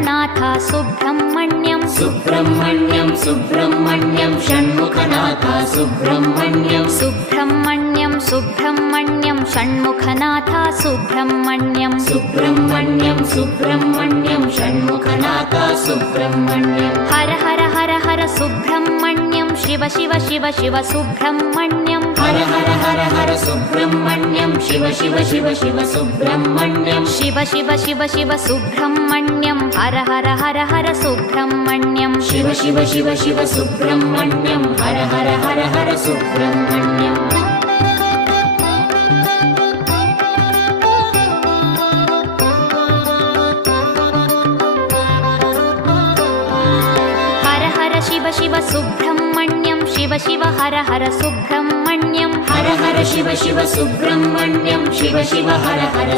Shanmukhanath Subrahmanyam Subrahmanyam Subrahmanyam Shanmukhanath Subrahmanyam Subrahmanyam Subrahmanyam Shanmukhanath Subrahmanyam Subrahmanyam Subrahmanyam Shanmukhanath Subrahmanyam Har Har Har Har Subrahmanyam Shiva Shiva Shiva Shiva Subrahmanyam Har Har Har Har Subrahmanyam Shiva Shiva Shiva Shiva Subrahmanyam Shiva Shiva Shiva Shiva Subrahmanyam Har Har Har Har Subrahmanyam Shiva Shiva Shiva Shiva Subrahmanyam Har Har Har Har Subrahmanyam Har Har Shiva Shiva Subrahmanyam Shiva Shiva Har Har Subrahmanyam Har Har Shiva Shiva Subrahmanyam Shiva Shiva Har Har